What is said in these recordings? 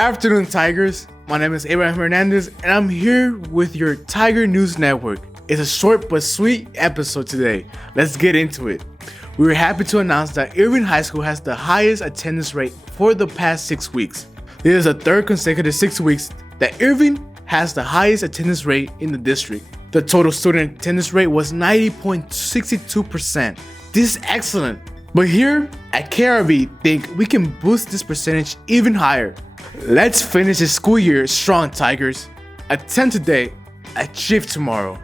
afternoon, Tigers. My name is Abraham Hernandez, and I'm here with your Tiger News Network. It's a short but sweet episode today. Let's get into it. We were happy to announce that Irving High School has the highest attendance rate for the past 6 weeks. This is the third consecutive 6 weeks that Irving has the highest attendance rate in the district. The total student attendance rate was 90.62%. This is excellent. But here at KIRV, think we can boost this percentage even higher. Let's finish the school year strong, Tigers. Attend today, achieve tomorrow.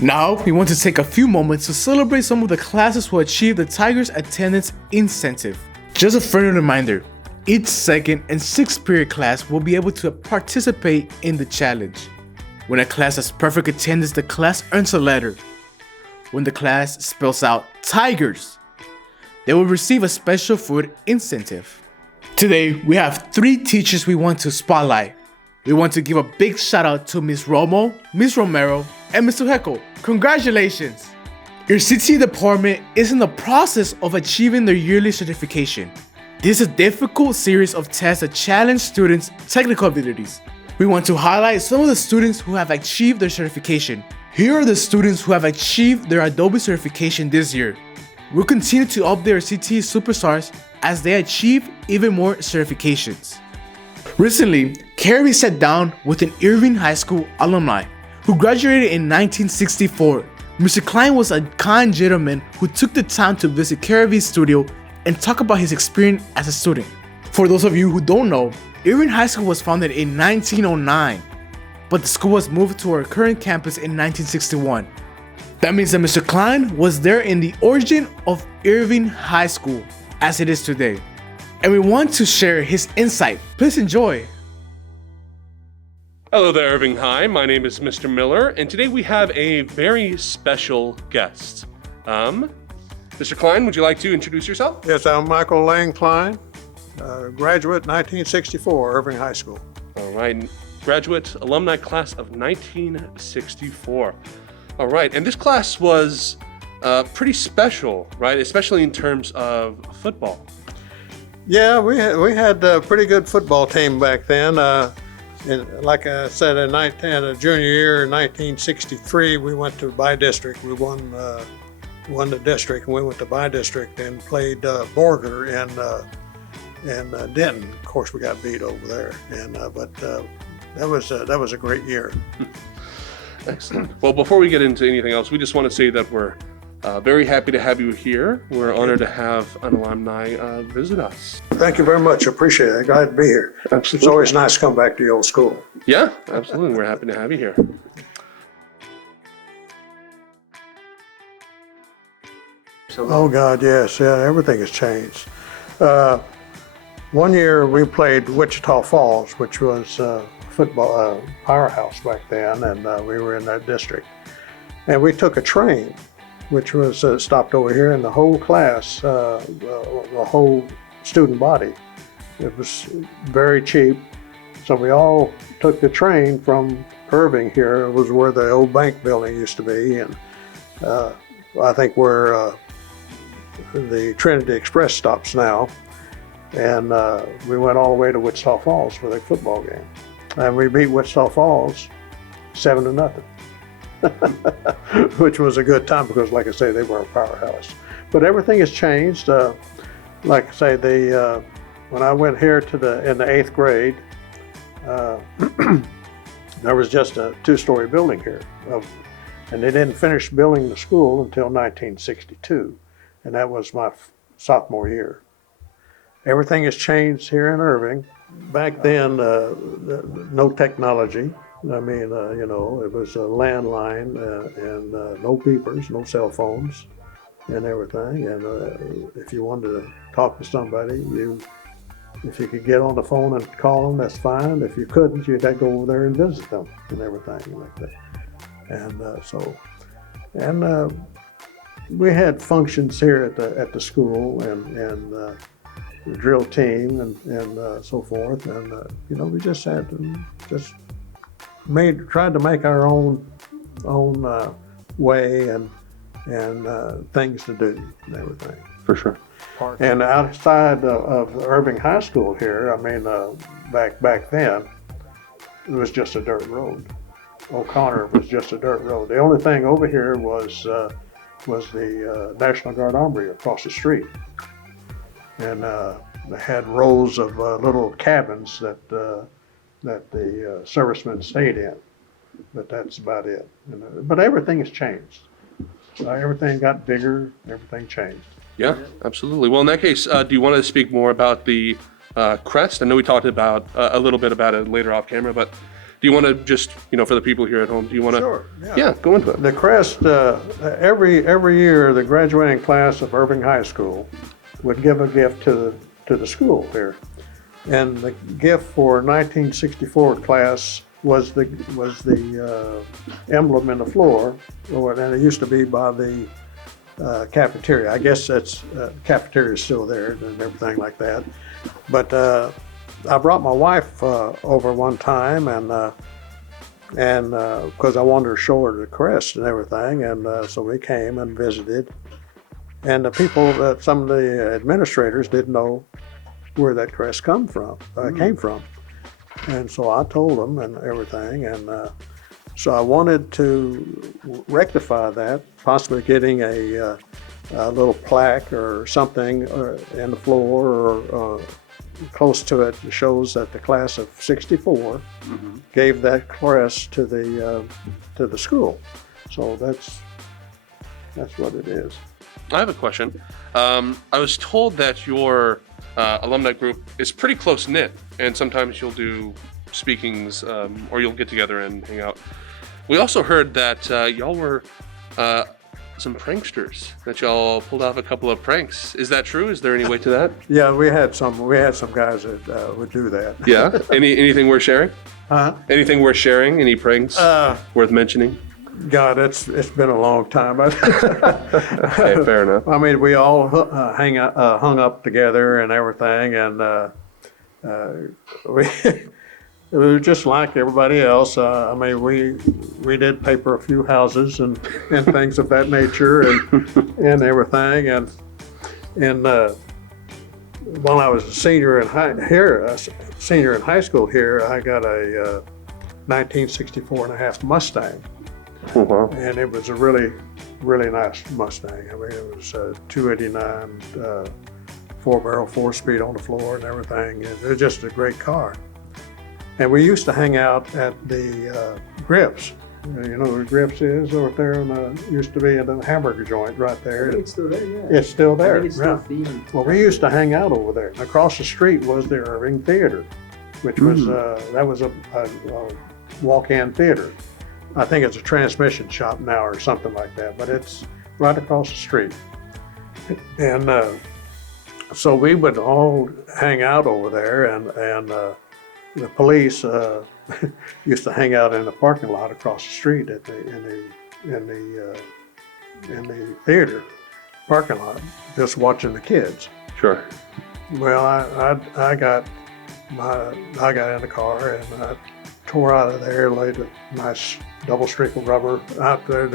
Now, we want to take a few moments to celebrate some of the classes who achieved the Tigers attendance incentive. Just a friendly reminder, each second and sixth period class will be able to participate in the challenge. When a class has perfect attendance, the class earns a letter. When the class spells out Tigers, they will receive a special food incentive. Today, we have 3 teachers we want to spotlight. We want to give a big shout out to Ms. Romo, Ms. Romero, and Mr. Heckle. Congratulations! Your CT department is in the process of achieving their yearly certification. This is a difficult series of tests that challenge students' technical abilities. We want to highlight some of the students who have achieved their certification. Here are the students who have achieved their Adobe certification this year. We'll continue to update our CT superstars as they achieve even more certifications. Recently, KIRV sat down with an Irving High School alumni who graduated in 1964. Mr. Klein was a kind gentleman who took the time to visit KIRV's studio and talk about his experience as a student. For those of you who don't know, Irving High School was founded in 1909, but the school was moved to our current campus in 1961. That means that Mr. Klein was there in the origin of Irving High School as it is today. And we want to share his insight. Please enjoy. Hello there, Irving High. My name is Mr. Miller, and today we have a very special guest. Mr. Klein, would you like to introduce yourself? Yes, I'm Michael Lang Klein, graduate 1964, Irving High School. All right, graduate alumni class of 1964. All right, and this class was pretty special, right? Especially in terms of football. Yeah, we had a pretty good football team back then. Like I said, in junior year in 1963, we went to by-district. We won the district, and we went to by-district and played Borger in Denton. Of course, we got beat over there, but that was a great year. Excellent. Well, before we get into anything else, we just want to say that we're very happy to have you here. We're honored to have an alumni visit us. Thank you very much. Appreciate it. Glad to be here. Absolutely. It's always nice to come back to the old school. Yeah, absolutely. We're happy to have you here. Oh God, yes. Yeah, everything has changed. One year we played Wichita Falls, which was football powerhouse back then, and we were in that district. And we took a train, which was stopped over here, and the whole class, the whole student body. It was very cheap, so we all took the train from Irving here. It was where the old bank building used to be, and I think where the Trinity Express stops now. And we went all the way to Wichita Falls for the football game. And we beat Wichita Falls 7-0, which was a good time because, like I say, they were a powerhouse. But everything has changed. Like I say, when I went here in the 8th grade, there was just a 2-story building here. And they didn't finish building the school until 1962. And that was my sophomore year. Everything has changed here in Irving. Back then, no technology. I mean, it was a landline and no beepers, no cell phones and everything. And if you wanted to talk to somebody, if you could get on the phone and call them, that's fine. If you couldn't, you'd have to go over there and visit them and everything like that. And we had functions here at the school and the drill team and so forth, and we just had to tried to make our own way and things to do and everything. For sure. And outside of Irving High School here, I mean, back then, it was just a dirt road. O'Connor was just a dirt road. The only thing over here was the National Guard Armory across the street, and they had rows of little cabins that the servicemen stayed in. But that's about it. But everything has changed. Everything got bigger. Everything changed. Yeah, absolutely. Well, in that case, do you want to speak more about the crest? I know we talked about a little bit about it later off camera, but do you want to just, for the people here at home, do you want to? Sure. Yeah, go into it. The crest, every year, the graduating class of Irving High School would give a gift to the school here, and the gift for 1964 class was the emblem in the floor, and it used to be by the cafeteria. I guess that's cafeteria is still there and everything like that. But I brought my wife over one time, and because I wanted to show her the crest and everything, and so we came and visited. And the people, some of the administrators didn't know where that crest came from. And so I told them and everything, and so I wanted to rectify that, possibly getting a little plaque or something in the floor or close to it that shows that the class of '64 gave that crest to the school. So that's what it is. I have a question. I was told that your alumni group is pretty close knit, and sometimes you'll do speakings or you'll get together and hang out. We also heard that y'all were some pranksters, that y'all pulled off a couple of pranks. Is that true? Is there any weight to that? Yeah, we had some guys that would do that. Yeah. Anything worth sharing? Huh? Anything worth sharing? Any pranks worth mentioning? God, it's been a long time. Okay, fair enough. I mean, we all hung up together and everything, and it was just like everybody else. I mean, we did paper a few houses and things of that nature, and everything, and while I was a senior in high school here, I got a 1964 and a half Mustang. And it was a really, really nice Mustang. I mean, it was 289, 4-barrel, 4-speed on the floor and everything. It was just a great car. And we used to hang out at the Grips. You know where Grips is over there? Used to be in the hamburger joint right there. It's still there, yeah. It's still there. I think it's still themed. Well, we used to hang out over there. And across the street was the Irving Theater, which was that was a walk-in theater. I think it's a transmission shop now or something like that, but it's right across the street. And so we would all hang out over there, and the police used to hang out in the parking lot across the street in the theater parking lot, just watching the kids. Sure. Well, I got in the car and I tore out of there, laid a nice double streak of rubber out there,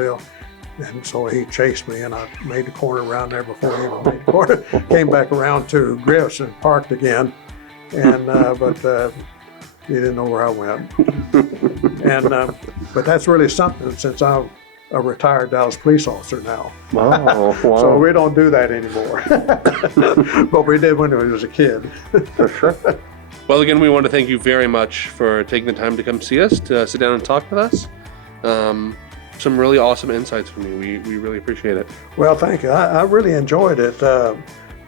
and so he chased me, and I made the corner around there before he even made the corner. Came back around to Griff's and parked again, and but he didn't know where I went. And but that's really something, since I'm a retired Dallas police officer now. Wow. So we don't do that anymore. But we did when we was a kid. For sure. Well, again, we want to thank you very much for taking the time to come see us, to sit down and talk with us. Some really awesome insights from you. We really appreciate it. Well, thank you. I really enjoyed it.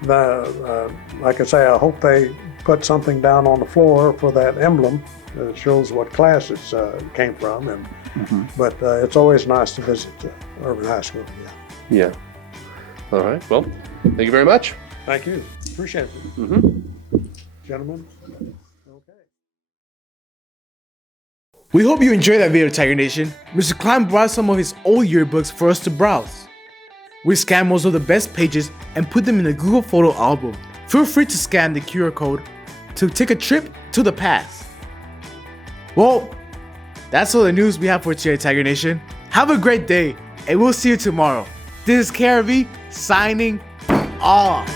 Like I say, I hope they put something down on the floor for that emblem that shows what class it came from. And but it's always nice to visit Irving High School. Yeah. All right. Well, thank you very much. Thank you. Appreciate it. Gentlemen. Okay. We hope you enjoyed that video, Tiger Nation. Mr. Klein brought some of his old yearbooks for us to browse. We scanned most of the best pages and put them in a Google photo album. Feel free to scan the QR code to take a trip to the past. Well, that's all the news we have for today, Tiger Nation. Have a great day, and we'll see you tomorrow. This is KIRV signing off.